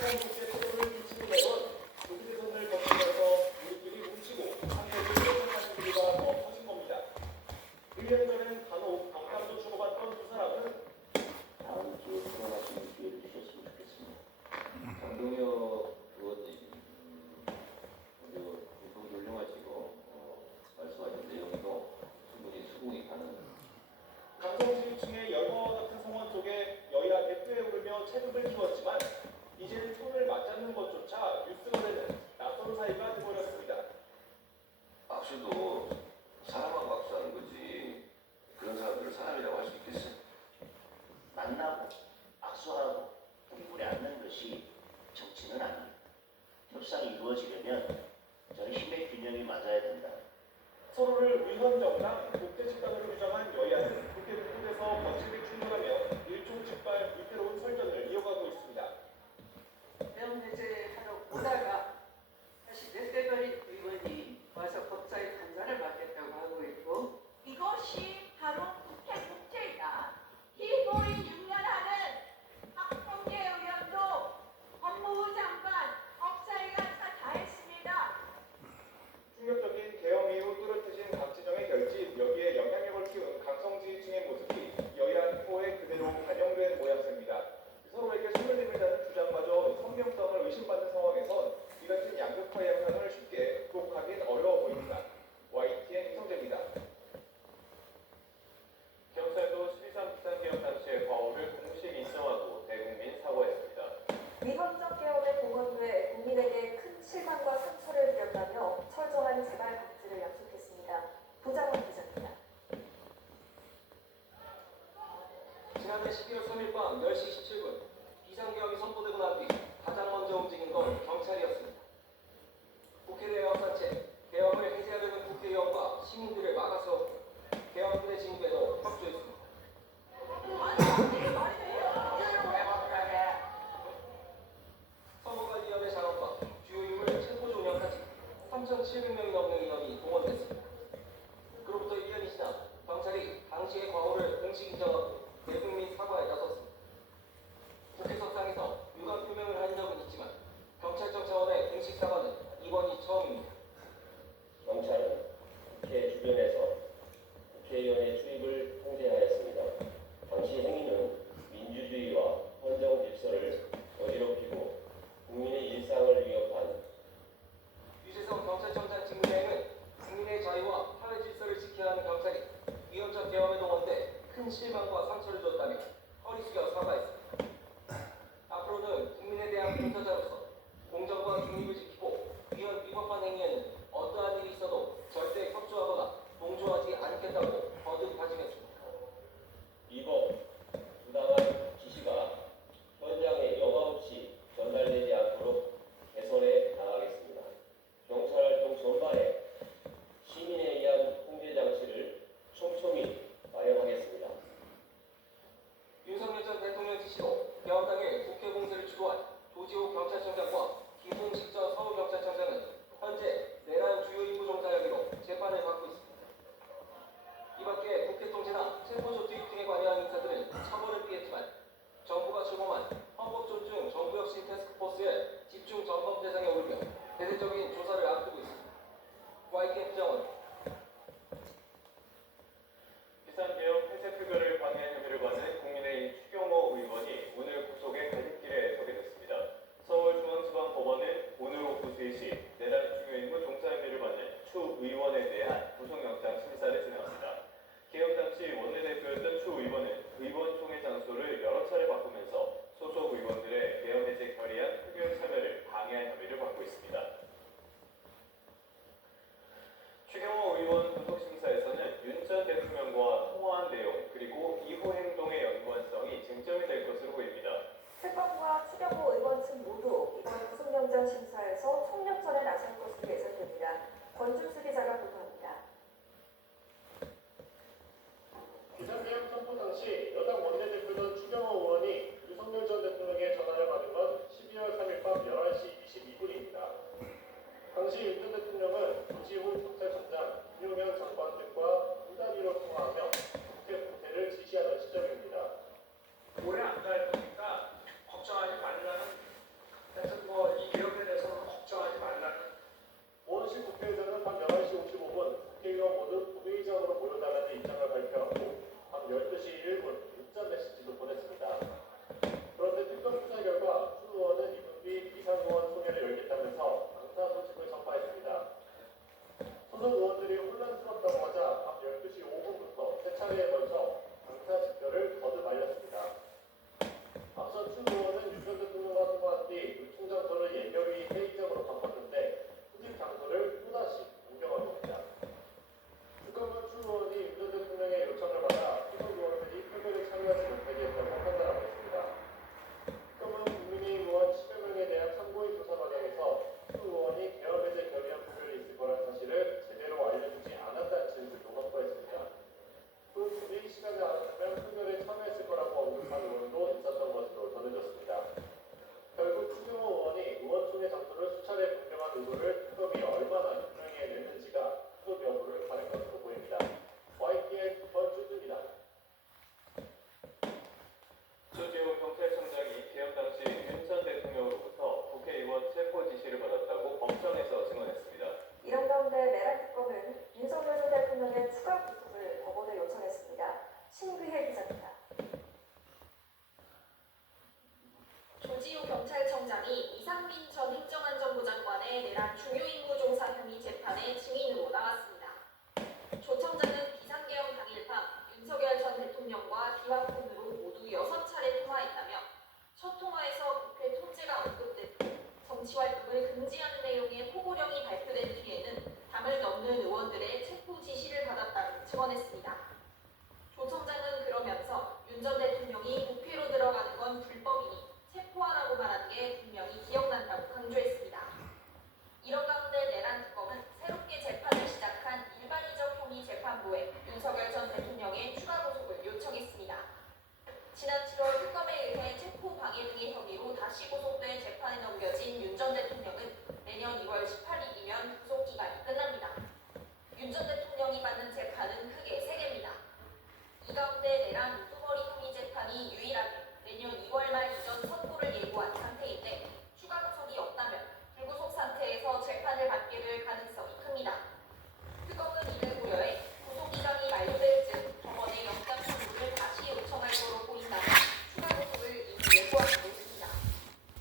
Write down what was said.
국제 포로를 미치고 내건 조기대선을 거치면서 우리끼리 뭉치고 상대를 생각하는 분위기가 더 커진 겁니다. 1년 전엔 간혹 덕담도 주고받던 두 사람은 다음 주에 돌아가시는 기회를 주셨으면 좋겠습니다. 장동혁 의원님, 분석이 훌륭하시고 말씀하신 내용도 충분히 수긍이 가능합니다. 강성지휘층의 열과 같은 성원 속에 여야 대표에 오르며 체급을 키웠지만 이제는 손을 맞잡는 것조차 뉴스가 되는 낯선 사이가 되어버렸습니다. 악수도 사람하고 악수하는 거지 그런 사람들을 사람이라고 할 수 있겠어요? 만나고 악수하고 동굴에 앉는 것이 정치는 아닙니다. 협상이 이루어지려면 저는 힘의 균형이 맞아야 된다. 서로를 위헌정당, 독재집단으로 규정한 여야는 국회 곳곳에서 거칠게 충돌하며 일촉즉발 위태로운 설전을 이어가고 있습니다. 명해제하러 오다가 다시 넷대거리 의원이 와서 법사위 간사를 맡겠다고 하고 있고, 이것이 바로 국회 국회이다. 피고인 6년 하는 박범계 의원도 법무부 장관, 법사위가 다 했습니다. 충격적인 계엄 이후 뚜렷해진 박지정의 결집, 여기에 영향력을 키운 강성지휘층의 모습이 여야 후보에 그대로 반영된 모양새입니다. 서로에게 손을 내밀다는 주장마저 선명성을 의심받는 상황에선 이 같은 양극화 양상을 쉽게 극복하기는 어려워 보입니다. YTN 이성재입니다. 경찰도 12.3 비상계엄단체의 과오를 공식 인정하고 대국민 사과했습니다. 위헌적 계엄에 동원돼 국민에게 큰 실망과 상처를 드렸다며 철저한 재발 방지를 약속했습니다. 부장원 기자입니다. 지난해 12월 3일 밤 10시 17분 비상계엄이 선포되고 난 뒤 가장 먼저 움직인 건 경찰이었습니다. 국회를 에워싼 채 계엄을 해제하려는 국회의원과 시민들을 막아서 계엄군의 진입에도 협조했습니다. 선거관리위원회 장악과 주요 인물 체포 조명까지 3,700명이 넘는 인원이 동원됐습니다. 그로부터 1년이 지나 경찰이 당시의 과오를 공식 인정하고 대국민 사과에 나섰습니다. 국회석상에서 유감 표명을 한 적은 있지만 경찰청 차원의 공식 사과는 이번이 처음입니다. 경찰은 국회 주변에서 국회의원의 출입을 통제하였습니다. 당시 행위는 민주주의와 헌정 질서를 어지럽히고 국민의 일상을 위협한 유재석 경찰청장 직무대행은 국민의 자유와 사회 질서를 지켜야 하는 경찰이 위헌적 계엄에 동원돼 큰 실망과 상처를 줬다며 허리 숙여 사과했습니다. 앞으로는 국민에 대한 공서자로서 공정과 중립을 지키고 위헌 위법한 행위에는 어떠한 일이 있어도 절대 협조하거나 동조하지 않겠다고 거듭 다짐했습니다. 위법, 부당한 지시가 현장에 여과없이 전달되지 않도록 개선해 나가겠습니다. 경찰활동 전반에 시민에 의한 통제 장치를 촘촘히 마련하겠습니다. 윤석열 전 대통령 지시로 계엄 당일 국회 공세를 주도한 조지호 경찰청장이 이상민 전 행정안전부 장관의 내란 중요임무 종사 혐의 재판에 증인으로 나왔습니다. 조 청장은 비상계엄 당일 밤 윤석열 전 대통령과 비화폰으로 모두 6차례 통화했다며 첫 통화에서 국회 통제가 언급됐고 정치활동을 금지하는 내용의 포고령이 발표된 뒤에는 담을 넘는 의원들의 체포 지시를 받았다고 증언했습니다. 조 청장은 그러면서 윤 전 대통령이 국회로 들어가는 건 불법이니 체포하라고 말한 게 분명히 기억난다고 강조했습니다. 이런 가운데 내란 특검은 새롭게 재판을 시작한 일반이적 혐의 재판부에 윤석열 전 대통령의 추가 구속을 요청했습니다. 지난 7월 특검에 의해 체포 방해 등의 혐의로 다시 구속돼 재판에 넘겨진 윤 전 대통령은 내년 2월 18일이면 구속 기간이 끝납니다. 윤 전 대통령이 받는 재판은 크게 3개입니다. 이 가운데 내란 우두머리 혐의 재판이 유일하게 내년 2월 말 이전 선고를 예고한 상태인데 추가 구속이 없다면 불구속 상태에서 재판을 받게 될 가능성이